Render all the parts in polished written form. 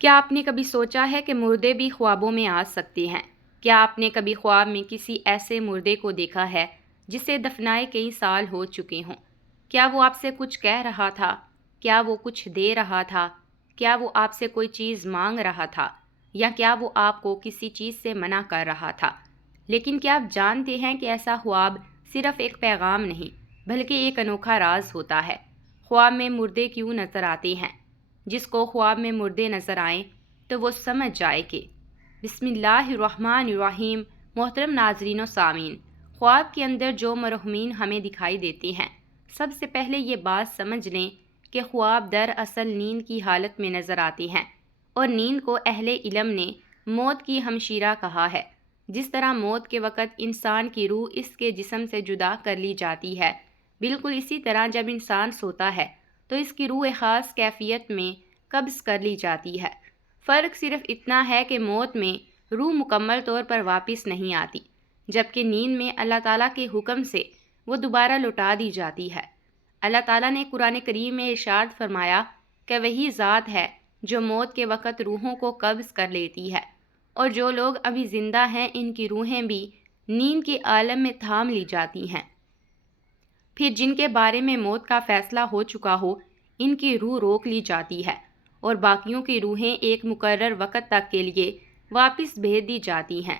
کیا آپ نے کبھی سوچا ہے کہ مردے بھی خوابوں میں آ سکتے ہیں؟ کیا آپ نے کبھی خواب میں کسی ایسے مردے کو دیکھا ہے جسے دفنائے کئی سال ہو چکے ہوں؟ کیا وہ آپ سے کچھ کہہ رہا تھا؟ کیا وہ کچھ دے رہا تھا؟ کیا وہ آپ سے کوئی چیز مانگ رہا تھا؟ یا کیا وہ آپ کو کسی چیز سے منع کر رہا تھا؟ لیکن کیا آپ جانتے ہیں کہ ایسا خواب صرف ایک پیغام نہیں بلکہ ایک انوکھا راز ہوتا ہے؟ خواب میں مردے کیوں نظر آتے ہیں؟ جس کو خواب میں مردے نظر آئیں تو وہ سمجھ جائے کہ بسم اللہ الرحمن الرحیم۔ محترم ناظرین و سامعین، خواب کے اندر جو مرحومین ہمیں دکھائی دیتے ہیں، سب سے پہلے یہ بات سمجھ لیں کہ خواب دراصل نیند کی حالت میں نظر آتے ہیں، اور نیند کو اہل علم نے موت کی ہمشیرہ کہا ہے۔ جس طرح موت کے وقت انسان کی روح اس کے جسم سے جدا کر لی جاتی ہے، بالکل اسی طرح جب انسان سوتا ہے تو اس کی روح خاص کیفیت میں قبض کر لی جاتی ہے۔ فرق صرف اتنا ہے کہ موت میں روح مکمل طور پر واپس نہیں آتی، جبکہ نیند میں اللہ تعالیٰ کے حکم سے وہ دوبارہ لوٹا دی جاتی ہے۔ اللہ تعالیٰ نے قرآن کریم میں ارشاد فرمایا کہ وہی ذات ہے جو موت کے وقت روحوں کو قبض کر لیتی ہے، اور جو لوگ ابھی زندہ ہیں ان کی روحیں بھی نیند کے عالم میں تھام لی جاتی ہیں۔ پھر جن کے بارے میں موت کا فیصلہ ہو چکا ہو، ان کی روح روک لی جاتی ہے، اور باقیوں کی روحیں ایک مقرر وقت تک کے لیے واپس بھیج دی جاتی ہیں۔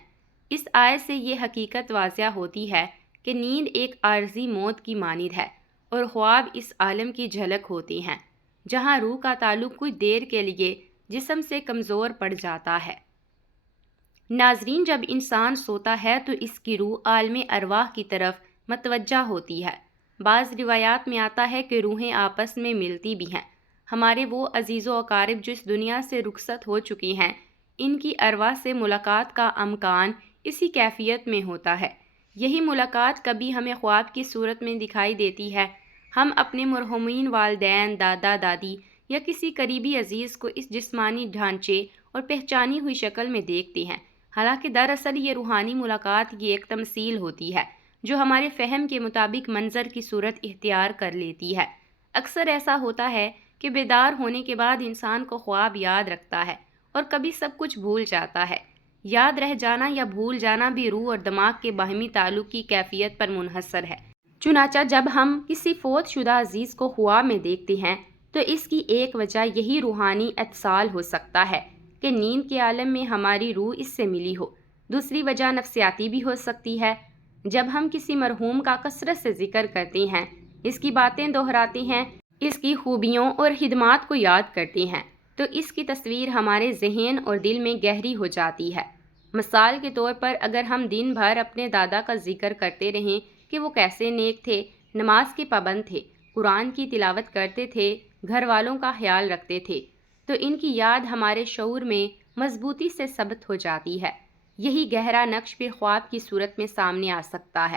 اس آیت سے یہ حقیقت واضح ہوتی ہے کہ نیند ایک عارضی موت کی مانند ہے، اور خواب اس عالم کی جھلک ہوتی ہیں جہاں روح کا تعلق کچھ دیر کے لیے جسم سے کمزور پڑ جاتا ہے۔ ناظرین، جب انسان سوتا ہے تو اس کی روح عالم ارواح کی طرف متوجہ ہوتی ہے۔ بعض روایات میں آتا ہے کہ روحیں آپس میں ملتی بھی ہیں۔ ہمارے وہ عزیز و اقارب جو اس دنیا سے رخصت ہو چکی ہیں، ان کی ارواح سے ملاقات کا امکان اسی کیفیت میں ہوتا ہے۔ یہی ملاقات کبھی ہمیں خواب کی صورت میں دکھائی دیتی ہے۔ ہم اپنے مرحومین والدین، دادا دادی یا کسی قریبی عزیز کو اس جسمانی ڈھانچے اور پہچانی ہوئی شکل میں دیکھتے ہیں، حالانکہ دراصل یہ روحانی ملاقات کی ایک تمثیل ہوتی ہے جو ہمارے فہم کے مطابق منظر کی صورت اختیار کر لیتی ہے۔ اکثر ایسا ہوتا ہے کہ بیدار ہونے کے بعد انسان کو خواب یاد رکھتا ہے اور کبھی سب کچھ بھول جاتا ہے۔ یاد رہ جانا یا بھول جانا بھی روح اور دماغ کے باہمی تعلق کی کیفیت پر منحصر ہے۔ چنانچہ جب ہم کسی فوت شدہ عزیز کو خواب میں دیکھتے ہیں تو اس کی ایک وجہ یہی روحانی اتصال ہو سکتا ہے کہ نیند کے عالم میں ہماری روح اس سے ملی ہو۔ دوسری وجہ نفسیاتی بھی ہو سکتی ہے۔ جب ہم کسی مرحوم کا کثرت سے ذکر کرتے ہیں، اس کی باتیں دہراتے ہیں، اس کی خوبیوں اور خدمات کو یاد کرتے ہیں، تو اس کی تصویر ہمارے ذہن اور دل میں گہری ہو جاتی ہے۔ مثال کے طور پر اگر ہم دن بھر اپنے دادا کا ذکر کرتے رہیں کہ وہ کیسے نیک تھے، نماز کے پابند تھے، قرآن کی تلاوت کرتے تھے، گھر والوں کا خیال رکھتے تھے، تو ان کی یاد ہمارے شعور میں مضبوطی سے ثبت ہو جاتی ہے۔ یہی گہرا نقش پھر خواب کی صورت میں سامنے آ سکتا ہے۔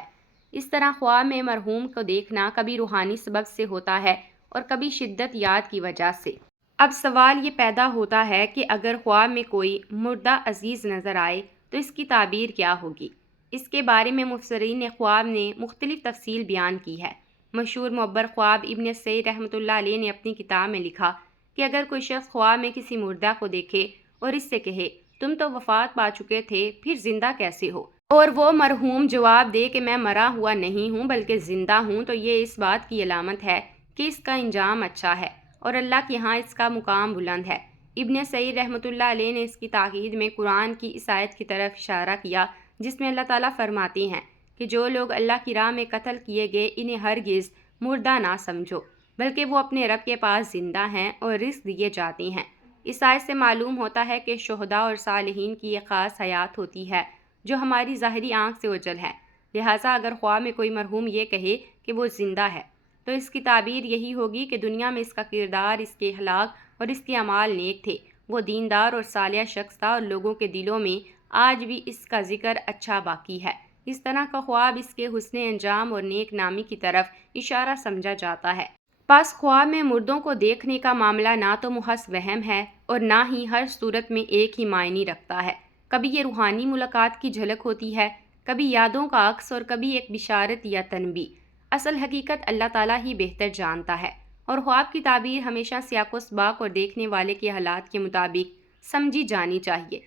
اس طرح خواب میں مرحوم کو دیکھنا کبھی روحانی سبب سے ہوتا ہے اور کبھی شدت یاد کی وجہ سے۔ اب سوال یہ پیدا ہوتا ہے کہ اگر خواب میں کوئی مردہ عزیز نظر آئے تو اس کی تعبیر کیا ہوگی؟ اس کے بارے میں مفسرین خواب نے مختلف تفصیل بیان کی ہے۔ مشہور معبر خواب ابن سعید رحمۃ اللہ علیہ نے اپنی کتاب میں لکھا کہ اگر کوئی شخص خواب میں کسی مردہ کو دیکھے اور اس سے کہے تم تو وفات پا چکے تھے، پھر زندہ کیسے ہو، اور وہ مرحوم جواب دے کہ میں مرا ہوا نہیں ہوں بلکہ زندہ ہوں، تو یہ اس بات کی علامت ہے کہ اس کا انجام اچھا ہے اور اللہ کے ہاں اس کا مقام بلند ہے۔ ابن سعید رحمۃ اللہ علیہ نے اس کی تاکید میں قرآن کی اس آیت کی طرف اشارہ کیا جس میں اللہ تعالیٰ فرماتے ہیں کہ جو لوگ اللہ کی راہ میں قتل کیے گئے انہیں ہرگز مردہ نہ سمجھو، بلکہ وہ اپنے رب کے پاس زندہ ہیں اور رزق دیے جاتے ہیں۔ اس آیت سے معلوم ہوتا ہے کہ شہداء اور صالحین کی ایک خاص حیات ہوتی ہے جو ہماری ظاہری آنکھ سے اوجھل ہے۔ لہٰذا اگر خواب میں کوئی مرحوم یہ کہے کہ وہ زندہ ہے تو اس کی تعبیر یہی ہوگی کہ دنیا میں اس کا کردار، اس کے اخلاق اور اس کے اعمال نیک تھے، وہ دیندار اور صالح شخص تھا اور لوگوں کے دلوں میں آج بھی اس کا ذکر اچھا باقی ہے۔ اس طرح کا خواب اس کے حسن انجام اور نیک نامی کی طرف اشارہ سمجھا جاتا ہے۔ پس خواب میں مردوں کو دیکھنے کا معاملہ نہ تو محض وہم ہے اور نہ ہی ہر صورت میں ایک ہی معنی رکھتا ہے۔ کبھی یہ روحانی ملاقات کی جھلک ہوتی ہے، کبھی یادوں کا عکس اور کبھی ایک بشارت یا تنبیہ۔ اصل حقیقت اللہ تعالیٰ ہی بہتر جانتا ہے، اور خواب کی تعبیر ہمیشہ سیاق و سباق اور دیکھنے والے کے حالات کے مطابق سمجھی جانی چاہیے۔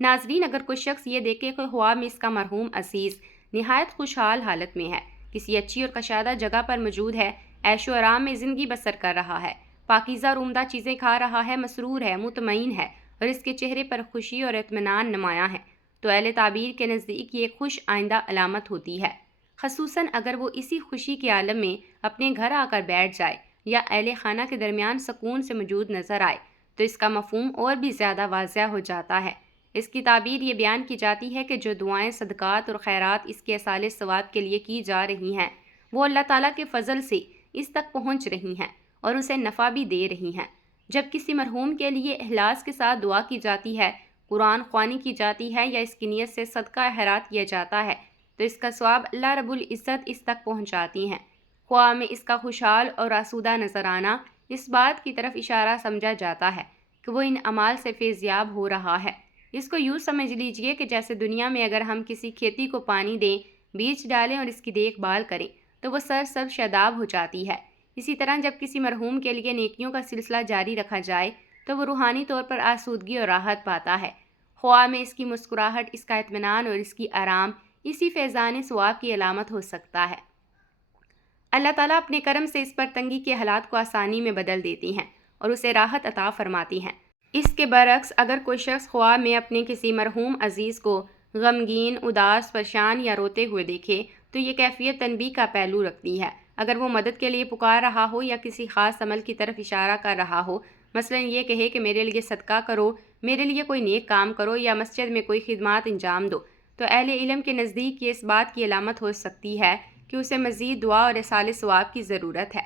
ناظرین، اگر کوئی شخص یہ دیکھے کہ خواب میں اس کا مرحوم عزیز نہایت خوشحال حالت میں ہے، کسی اچھی اور کشادہ جگہ پر موجود ہے، عیش و آرام میں زندگی بسر کر رہا ہے، پاکیزہ اور عمدہ چیزیں کھا رہا ہے، مسرور ہے، مطمئن ہے اور اس کے چہرے پر خوشی اور اطمینان نمایاں ہے، تو اہل تعبیر کے نزدیک یہ ایک خوش آئندہ علامت ہوتی ہے، خصوصاً اگر وہ اسی خوشی کے عالم میں اپنے گھر آ کر بیٹھ جائے یا اہل خانہ کے درمیان سکون سے موجود نظر آئے، تو اس کا مفہوم اور بھی زیادہ واضح ہو جاتا ہے۔ اس کی تعبیر یہ بیان کی جاتی ہے کہ جو دعائیں، صدقات اور خیرات اس کے ایصال ثواب کے لیے کی جا رہی ہیں، وہ اللہ تعالیٰ کے فضل سے اس تک پہنچ رہی ہیں اور اسے نفع بھی دے رہی ہیں۔ جب کسی مرحوم کے لیے اخلاص کے ساتھ دعا کی جاتی ہے، قرآن خوانی کی جاتی ہے یا اس کی نیت سے صدقہ خیرات کیا جاتا ہے، تو اس کا ثواب اللہ رب العزت اس تک پہنچاتی ہیں۔ خواہ میں اس کا خوشحال اور آسودہ نظر آنا اس بات کی طرف اشارہ سمجھا جاتا ہے کہ وہ ان اعمال سے فیضیاب ہو رہا ہے۔ اس کو یوں سمجھ لیجئے کہ جیسے دنیا میں اگر ہم کسی کھیتی کو پانی دیں، بیج ڈالیں اور اس کی دیکھ بھال کریں تو وہ سرسبز شاداب ہو جاتی ہے، اسی طرح جب کسی مرحوم کے لیے نیکیوں کا سلسلہ جاری رکھا جائے تو وہ روحانی طور پر آسودگی اور راحت پاتا ہے۔ خواہ میں اس کی مسکراہٹ، اس کا اطمینان اور اس کی آرام اسی فیضان ثواب کی علامت ہو سکتا ہے۔ اللہ تعالیٰ اپنے کرم سے اس پر تنگی کے حالات کو آسانی میں بدل دیتی ہیں اور اسے راحت عطا فرماتی ہیں۔ اس کے برعکس اگر کوئی شخص خواہ میں اپنے کسی مرحوم عزیز کو غمگین، اداس، پریشان یا روتے ہوئے دیکھے تو یہ کیفیت تنبیہ کا پہلو رکھتی ہے۔ اگر وہ مدد کے لیے پکار رہا ہو یا کسی خاص عمل کی طرف اشارہ کر رہا ہو، مثلا یہ کہے کہ میرے لیے صدقہ کرو، میرے لیے کوئی نیک کام کرو یا مسجد میں کوئی خدمات انجام دو، تو اہل علم کے نزدیک یہ اس بات کی علامت ہو سکتی ہے کہ اسے مزید دعا اور ایصال ثواب کی ضرورت ہے۔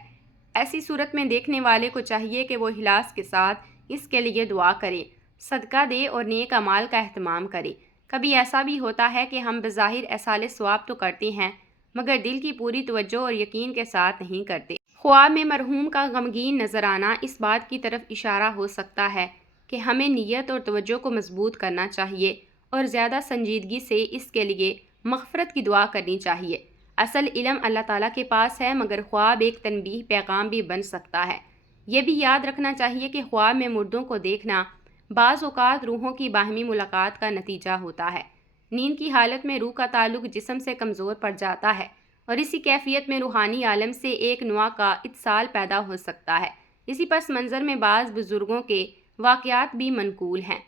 ایسی صورت میں دیکھنے والے کو چاہیے کہ وہ اخلاص کے ساتھ اس کے لیے دعا کرے، صدقہ دے اور نیک اعمال کا اہتمام کرے۔ کبھی ایسا بھی ہوتا ہے کہ ہم بظاہر ایصال ثواب تو کرتے ہیں مگر دل کی پوری توجہ اور یقین کے ساتھ نہیں کرتے۔ خواہ میں مرحوم کا غمگین نظر آنا اس بات کی طرف اشارہ ہو سکتا ہے کہ ہمیں نیت اور توجہ کو مضبوط کرنا چاہیے اور زیادہ سنجیدگی سے اس کے لیے مغفرت کی دعا کرنی چاہیے۔ اصل علم اللہ تعالیٰ کے پاس ہے مگر خواب ایک تنبیہ پیغام بھی بن سکتا ہے۔ یہ بھی یاد رکھنا چاہیے کہ خواب میں مردوں کو دیکھنا بعض اوقات روحوں کی باہمی ملاقات کا نتیجہ ہوتا ہے۔ نیند کی حالت میں روح کا تعلق جسم سے کمزور پڑ جاتا ہے اور اسی کیفیت میں روحانی عالم سے ایک نوع کا اتصال پیدا ہو سکتا ہے۔ اسی پس منظر میں بعض بزرگوں کے واقعات بھی منقول ہیں۔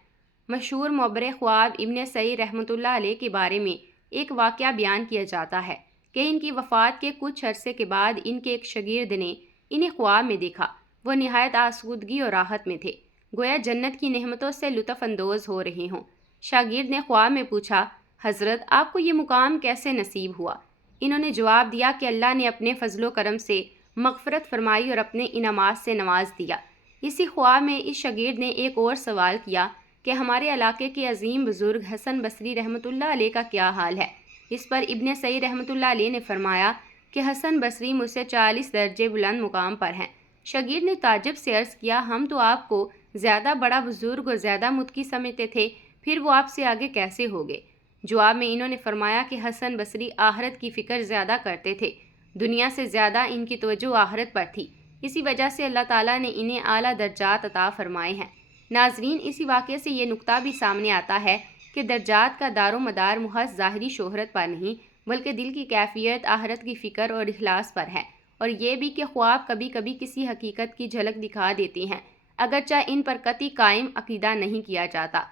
مشہور معبر خواب ابن سعی رحمۃ اللہ علیہ کے بارے میں ایک واقعہ بیان کیا جاتا ہے کہ ان کی وفات کے کچھ عرصے کے بعد ان کے ایک شاگرد نے انہیں خواب میں دیکھا۔ وہ نہایت آسودگی اور راحت میں تھے، گویا جنت کی نعمتوں سے لطف اندوز ہو رہے ہوں۔ شاگرد نے خواب میں پوچھا، حضرت آپ کو یہ مقام کیسے نصیب ہوا؟ انہوں نے جواب دیا کہ اللہ نے اپنے فضل و کرم سے مغفرت فرمائی اور اپنے انعامات سے نواز دیا۔ اسی خواب میں اس شاگرد نے ایک اور سوال کیا کہ ہمارے علاقے کے عظیم بزرگ حسن بصری رحمۃ اللہ علیہ کا کیا حال ہے؟ اس پر ابن سعی رحمۃ اللہ علیہ نے فرمایا کہ حسن بصری مجھ سے 40 درجے بلند مقام پر ہیں۔ شاگرد نے تعجب سے عرض کیا، ہم تو آپ کو زیادہ بڑا بزرگ اور زیادہ متقی سمجھتے تھے، پھر وہ آپ سے آگے کیسے ہو گئے؟ جواب میں انہوں نے فرمایا کہ حسن بصری آخرت کی فکر زیادہ کرتے تھے، دنیا سے زیادہ ان کی توجہ آخرت پر تھی، اسی وجہ سے اللہ تعالیٰ نے انہیں اعلیٰ درجات عطا فرمائے ہیں۔ ناظرین، اسی واقعے سے یہ نقطہ بھی سامنے آتا ہے کہ درجات کا دار و مدار محض ظاہری شہرت پر نہیں بلکہ دل کی کیفیت، آخرت کی فکر اور اخلاص پر ہے، اور یہ بھی کہ خواب کبھی کبھی کسی حقیقت کی جھلک دکھا دیتے ہیں اگرچہ ان پر قطعی قائم عقیدہ نہیں کیا جاتا۔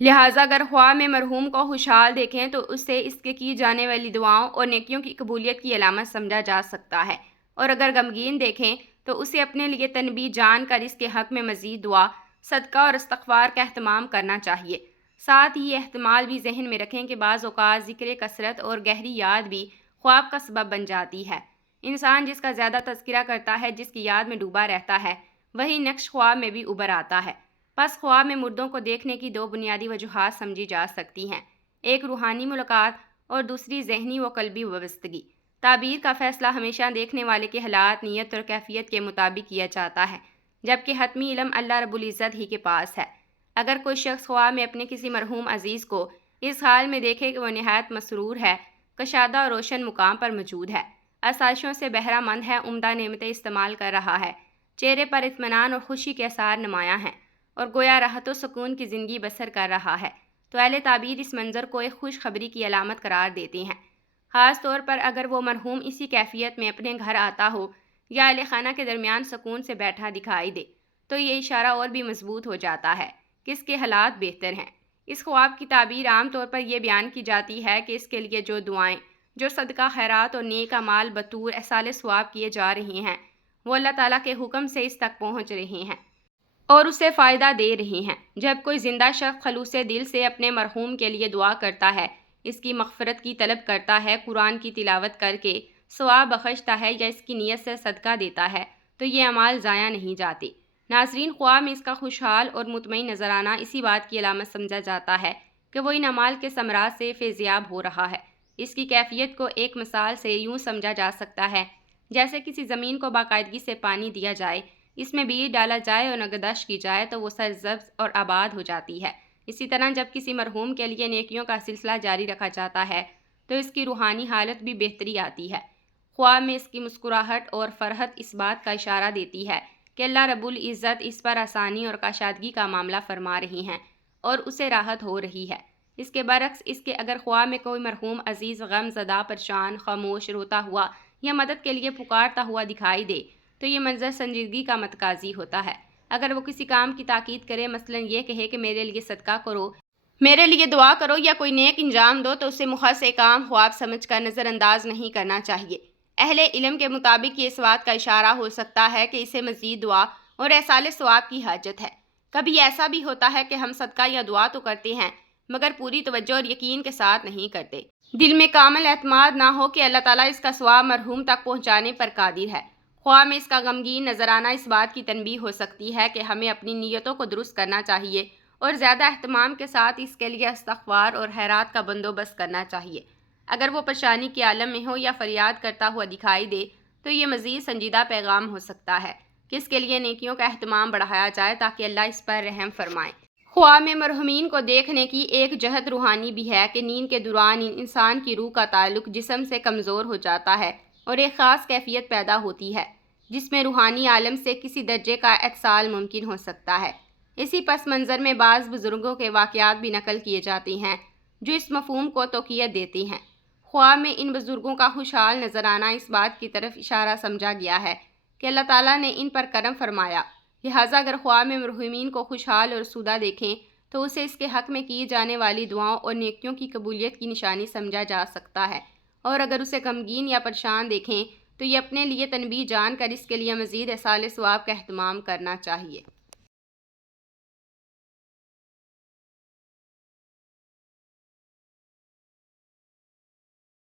لہٰذا اگر خواب میں مرحوم کو خوشحال دیکھیں تو اسے اس کے کی جانے والی دعاؤں اور نیکیوں کی قبولیت کی علامت سمجھا جا سکتا ہے، اور اگر غمگین دیکھیں تو اسے اپنے لیے تنبیہ جان کر اس کے حق میں مزید دعا، صدقہ اور استغفار کا اہتمام کرنا چاہیے۔ ساتھ ہی یہ احتمال بھی ذہن میں رکھیں کہ بعض اوقات ذکر کثرت اور گہری یاد بھی خواب کا سبب بن جاتی ہے۔ انسان جس کا زیادہ تذکرہ کرتا ہے، جس کی یاد میں ڈوبا رہتا ہے، وہی نقش خواب میں بھی ابھر آتا ہے۔ پس خواب میں مردوں کو دیکھنے کی دو بنیادی وجوہات سمجھی جا سکتی ہیں، ایک روحانی ملاقات اور دوسری ذہنی و قلبی وابستگی۔ تعبیر کا فیصلہ ہمیشہ دیکھنے والے کے حالات، نیت اور کیفیت کے مطابق کیا جاتا ہے، جبکہ حتمی علم اللہ رب العزت ہی کے پاس ہے۔ اگر کوئی شخص خواب میں اپنے کسی مرحوم عزیز کو اس حال میں دیکھے کہ وہ نہایت مسرور ہے، کشادہ اور روشن مقام پر موجود ہے، آسائشوں سے بہرہ مند ہے، عمدہ نعمتیں استعمال کر رہا ہے، چہرے پر اطمینان اور خوشی کے آثار نمایاں ہیں، اور گویا راحت و سکون کی زندگی بسر کر رہا ہے، تو اہل تعبیر اس منظر کو ایک خوشخبری کی علامت قرار دیتے ہیں، خاص طور پر اگر وہ مرحوم اسی کیفیت میں اپنے گھر آتا ہو یا اہل خانہ کے درمیان سکون سے بیٹھا دکھائی دے، تو یہ اشارہ اور بھی مضبوط ہو جاتا ہے کہ اس کے حالات بہتر ہیں۔ اس خواب کی تعبیر عام طور پر یہ بیان کی جاتی ہے کہ اس کے لیے جو دعائیں، جو صدقہ خیرات اور نیک اعمال بطور ایصال ثواب کیے جا رہے ہیں، وہ اللہ تعالیٰ کے حکم سے اس تک پہنچ رہے ہیں اور اسے فائدہ دے رہے ہیں۔ جب کوئی زندہ شخص خلوص دل سے اپنے مرحوم کے لیے دعا کرتا ہے، اس کی مغفرت کی طلب کرتا ہے، قرآن کی تلاوت کر کے ثواب بخشتا ہے یا اس کی نیت سے صدقہ دیتا ہے، تو یہ اعمال ضائع نہیں جاتے۔ ناظرین، خواب میں اس کا خوشحال اور مطمئن نظر آنا اسی بات کی علامت سمجھا جاتا ہے کہ وہ ان اعمال کے ثمرات سے فیضیاب ہو رہا ہے۔ اس کی کیفیت کو ایک مثال سے یوں سمجھا جا سکتا ہے جیسے کسی زمین کو باقاعدگی سے پانی دیا جائے، اس میں بیج ڈالا جائے اور نگہداشت کی جائے تو وہ سرسبز اور آباد ہو جاتی ہے۔ اسی طرح جب کسی مرحوم کے لیے نیکیوں کا سلسلہ جاری رکھا جاتا ہے تو اس کی روحانی حالت بھی بہتری آتی ہے۔ خواب میں اس کی مسکراہٹ اور فرحت اس بات کا اشارہ دیتی ہے کہ اللہ رب العزت اس پر آسانی اور کشادگی کا معاملہ فرما رہی ہیں اور اسے راحت ہو رہی ہے۔ اس کے برعکس اس کے اگر خواب میں کوئی مرحوم عزیز غم زدہ، پریشان، خاموش، روتا ہوا یا مدد کے لیے پکارتا ہوا دکھائی دے تو یہ منظر سنجیدگی کا متقاضی ہوتا ہے۔ اگر وہ کسی کام کی تاکید کرے، مثلا یہ کہے کہ میرے لیے صدقہ کرو، میرے لیے دعا کرو یا کوئی نیک انجام دو، تو اسے محض ایک عام خواب سمجھ کر نظر انداز نہیں کرنا چاہیے۔ اہل علم کے مطابق یہ اس بات کا اشارہ ہو سکتا ہے کہ اسے مزید دعا اور ایصال ثواب کی حاجت ہے۔ کبھی ایسا بھی ہوتا ہے کہ ہم صدقہ یا دعا تو کرتے ہیں مگر پوری توجہ اور یقین کے ساتھ نہیں کرتے، دل میں کامل اعتماد نہ ہو کہ اللہ تعالیٰ اس کا ثواب مرحوم تک پہنچانے پر قادر ہے۔ خواب میں اس کا غمگین نظر آنا اس بات کی تنبیہ ہو سکتی ہے کہ ہمیں اپنی نیتوں کو درست کرنا چاہیے اور زیادہ اہتمام کے ساتھ اس کے لیے استغفار اور خیرات کا بندوبست کرنا چاہیے۔ اگر وہ پریشانی کے عالم میں ہو یا فریاد کرتا ہوا دکھائی دے تو یہ مزید سنجیدہ پیغام ہو سکتا ہے کہ اس کے لیے نیکیوں کا اہتمام بڑھایا جائے تاکہ اللہ اس پر رحم فرمائے۔ خواب میں مرحومین کو دیکھنے کی ایک جہت روحانی بھی ہے کہ نیند کے دوران انسان کی روح کا تعلق جسم سے کمزور ہو جاتا ہے اور ایک خاص کیفیت پیدا ہوتی ہے جس میں روحانی عالم سے کسی درجے کا اتصال ممکن ہو سکتا ہے۔ اسی پس منظر میں بعض بزرگوں کے واقعات بھی نقل کیے جاتے ہیں جو اس مفہوم کو توقیت دیتے ہیں۔ خواب میں ان بزرگوں کا خوشحال نظر آنا اس بات کی طرف اشارہ سمجھا گیا ہے کہ اللہ تعالیٰ نے ان پر کرم فرمایا، لہٰذا اگر خواب میں مرحومین کو خوشحال اور سودہ دیکھیں تو اسے اس کے حق میں کی جانے والی دعاؤں اور نیکیوں کی قبولیت کی نشانی سمجھا جا سکتا ہے، اور اگر اسے غمگین یا پریشان دیکھیں تو یہ اپنے لیے تنبیہ جان کر اس کے لیے مزید ایصال ثواب کا اہتمام کرنا چاہیے۔